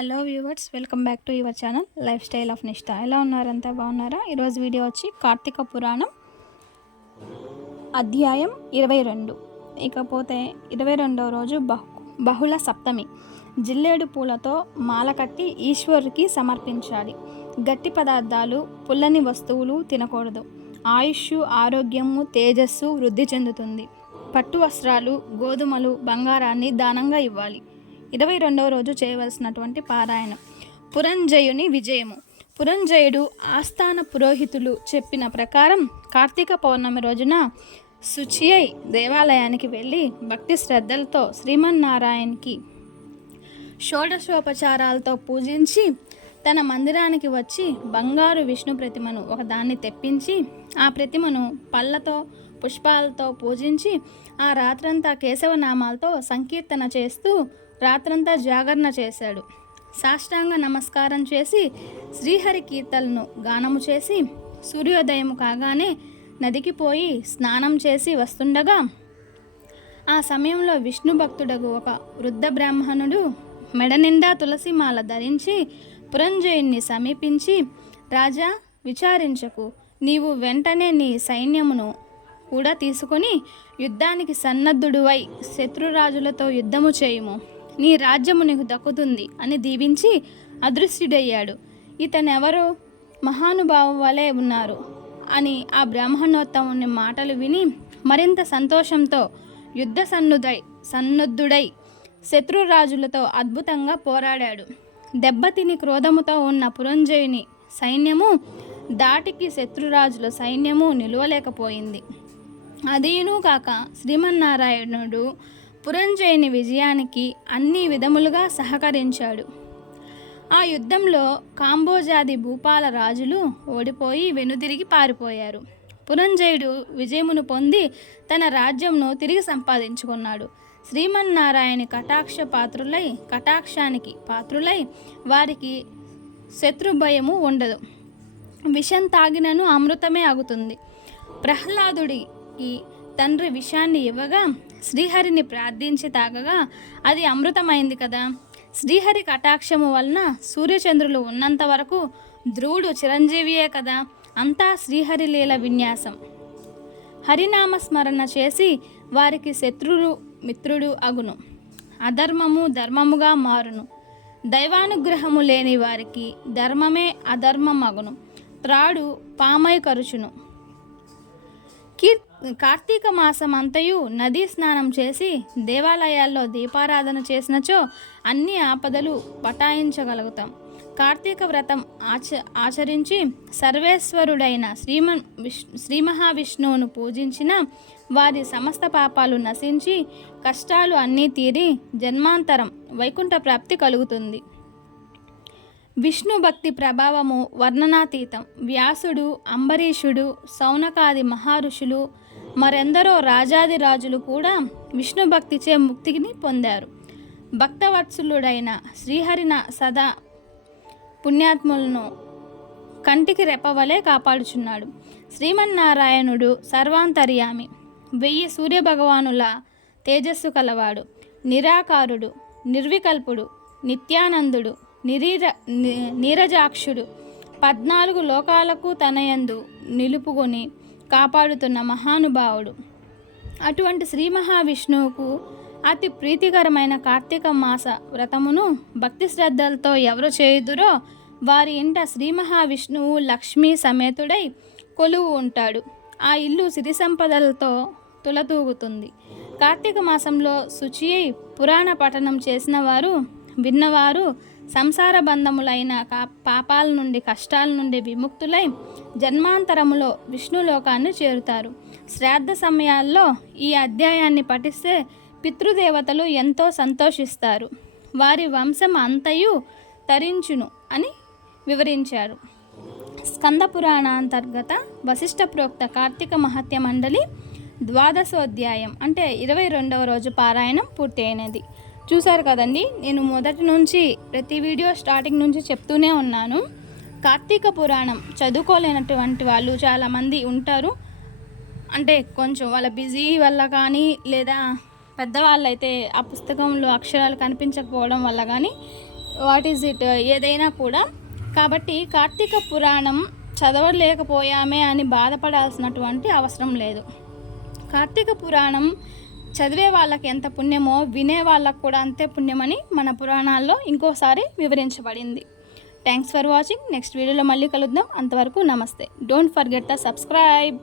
Hello viewers, welcome back to your channel life style of నిష్ఠ. ఎలా ఉన్నారంతా? బాగున్నారా? ఈరోజు వీడియో వచ్చి కార్తీక పురాణం అధ్యాయం 22. ఇకపోతే 22వ రోజు బహుళ సప్తమి. జిల్లేడు పూలతో మాల కట్టి ఈశ్వరుడికి సమర్పించాలి. గట్టి పదార్థాలు, పుల్లని వస్తువులు తినకూడదు. ఆయుష్, ఆరోగ్యము, తేజస్సు వృద్ధి చెందుతుంది. పట్టు వస్త్రాలు, గోధుమలు, బంగారాన్ని దానంగా ఇవ్వాలి. 22వ రోజు చేయవలసినటువంటి పారాయణం. పురంజయుని విజయము. పురంజయుడు ఆస్థాన పురోహితులు చెప్పిన ప్రకారం కార్తీక పౌర్ణమి రోజున శుచి అయి దేవాలయానికి వెళ్ళి భక్తి శ్రద్ధలతో శ్రీమన్నారాయణకి షోడశోపచారాలతో పూజించి తన మందిరానికి వచ్చి బంగారు విష్ణు ప్రతిమను ఒకదాన్ని తెప్పించి ఆ ప్రతిమను పళ్ళతో పుష్పాలతో పూజించి ఆ రాత్రంతా కేశవనామాలతో సంకీర్తన చేస్తూ రాత్రంతా జాగరణ చేశాడు. సాష్టాంగ నమస్కారం చేసి శ్రీహరి కీర్తనలను గానము చేసి సూర్యోదయం కాగానే నదికి పోయి స్నానం చేసి వస్తుండగా ఆ సమయంలో విష్ణు భక్తుడగు ఒక వృద్ధ బ్రాహ్మణుడు మెడ నిండా తులసిమాల ధరించి పురంజయుణ్ణి సమీపించి, రాజా, విచారించకు, నీవు వెంటనే నీ సైన్యమును కూడా తీసుకొని యుద్ధానికి సన్నద్ధుడువై శత్రురాజులతో యుద్ధము చేయుము. నీ రాజ్యము నీకు దక్కుతుంది అని దీవించి అదృశ్యుడయ్యాడు. ఇతనెవరో మహానుభావం వలె ఉన్నారు అని ఆ బ్రాహ్మణోత్తముని మాటలు విని మరింత సంతోషంతో యుద్ధ సన్నద్ధుడై శత్రురాజులతో అద్భుతంగా పోరాడాడు. దెబ్బతిని క్రోధముతో ఉన్న పురంజయుని సైన్యము దాటికి శత్రురాజుల సైన్యము నిలువలేకపోయింది. అదీను కాక శ్రీమన్నారాయణుడు పురంజయుని విజయానికి అన్ని విధములుగా సహకరించాడు. ఆ యుద్ధంలో కాంబోజాది భూపాల రాజులు ఓడిపోయి వెనుదిరిగి పారిపోయారు. పురంజయుడు విజయమును పొంది తన రాజ్యంను తిరిగి సంపాదించుకున్నాడు. శ్రీమన్నారాయణ కటాక్షానికి పాత్రులై వారికి శత్రుభయము ఉండదు. విషం తాగినను అమృతమే ఆగుతుంది. ప్రహ్లాదుడికి తండ్రి విషాన్ని ఇవ్వగా శ్రీహరిని ప్రార్థించి తాగగా అది అమృతమైంది కదా. శ్రీహరి కటాక్షము వలన సూర్యచంద్రులు ఉన్నంత వరకు ధ్రువుడు చిరంజీవియే కదా. అంతా శ్రీహరి లీల విన్యాసం. హరినామస్మరణ చేసి వారికి శత్రుడు మిత్రుడు అగును. అధర్మము ధర్మముగా మారును. దైవానుగ్రహము లేని వారికి ధర్మమే అధర్మం అగును. త్రాడు పామై కరుచును. కార్తీక మాసం అంతయు నదీ స్నానం చేసి దేవాలయాల్లో దీపారాధన చేసినచో అన్ని ఆపదలు పటాయించగలుగుతాం. కార్తీక వ్రతం ఆచరించి సర్వేశ్వరుడైన శ్రీ మహావిష్ణువును పూజించిన వారి సమస్త పాపాలు నశించి కష్టాలు అన్నీ తీరి జన్మాంతరం వైకుంఠ ప్రాప్తి కలుగుతుంది. విష్ణు భక్తి ప్రభావము వర్ణనాతీతం. వ్యాసుడు, అంబరీషుడు, సౌనకాది మహర్షులు, మరెందరో రాజాదిరాజులు కూడా విష్ణు భక్తిచే ముక్తిని పొందారు. భక్తవత్సలుడైన శ్రీహరిన సదా పుణ్యాత్ములను కంటికి రెప్పవలే కాపాడుచున్నాడు. శ్రీమన్నారాయణుడు సర్వాంతర్యామి, 1000 సూర్యభగవానుల తేజస్సు కలవాడు, నిరాకారుడు, నిర్వికల్పుడు, నిత్యానందుడు, నీరజాక్షుడు, 14 లోకాలకు తనయందు నిలుపుకొని కాపాడుతున్న మహానుభావుడు. అటువంటి శ్రీ మహావిష్ణువుకు అతి ప్రీతికరమైన కార్తీక మాస వ్రతమును భక్తి శ్రద్ధలతో ఎవరు చేయుదురో వారి ఇంట శ్రీ మహావిష్ణువు లక్ష్మీ సమేతుడై కొలువు ఉంటాడు. ఆ ఇల్లు సిరి సంపదలతో తులతూగుతుంది. కార్తీక మాసంలో శుచి అయి పురాణ పఠనం చేసిన వారు, విన్నవారు సంసార బంధములైన పాపాల నుండి, కష్టాల నుండి విముక్తులై జన్మాంతరములో విష్ణులోకాన్ని చేరుతారు. శ్రాద్ధ సమయాల్లో ఈ అధ్యాయాన్ని పఠిస్తే పితృదేవతలు ఎంతో సంతోషిస్తారు. వారి వంశం అంతయు తరించును అని వివరించారు. స్కంద పురాణాంతర్గత వశిష్ఠ ప్రోక్త కార్తీక మహత్య మండలి 12వ అంటే 22వ రోజు పారాయణం పూర్తి అయినది. చూశారు కదండి, నేను మొదటి నుంచి ప్రతి వీడియో స్టార్టింగ్ నుంచి చెప్తూనే ఉన్నాను. కార్తీక పురాణం చదువుకోలేనటువంటి వాళ్ళు చాలామంది ఉంటారు. అంటే కొంచెం వాళ్ళ బిజీ వల్ల కానీ, లేదా పెద్దవాళ్ళు అయితే ఆ పుస్తకంలో అక్షరాలు కనిపించకపోవడం వల్ల కానీ వాట్ ఈజ్ ఇట్ ఏదైనా కూడా. కాబట్టి కార్తీక పురాణం చదవలేకపోయామే అని బాధపడాల్సినటువంటి అవసరం లేదు. కార్తీక పురాణం చదివే వాళ్ళకి ఎంత పుణ్యమో వినే వాళ్ళకు కూడా అంతే పుణ్యమని మన పురాణాల్లో ఇంకోసారి వివరించబడింది. Thanks for watching. నెక్స్ట్ వీడియోలో మళ్ళీ కలుద్దాం. అంతవరకు నమస్తే. Don't forget the subscribe.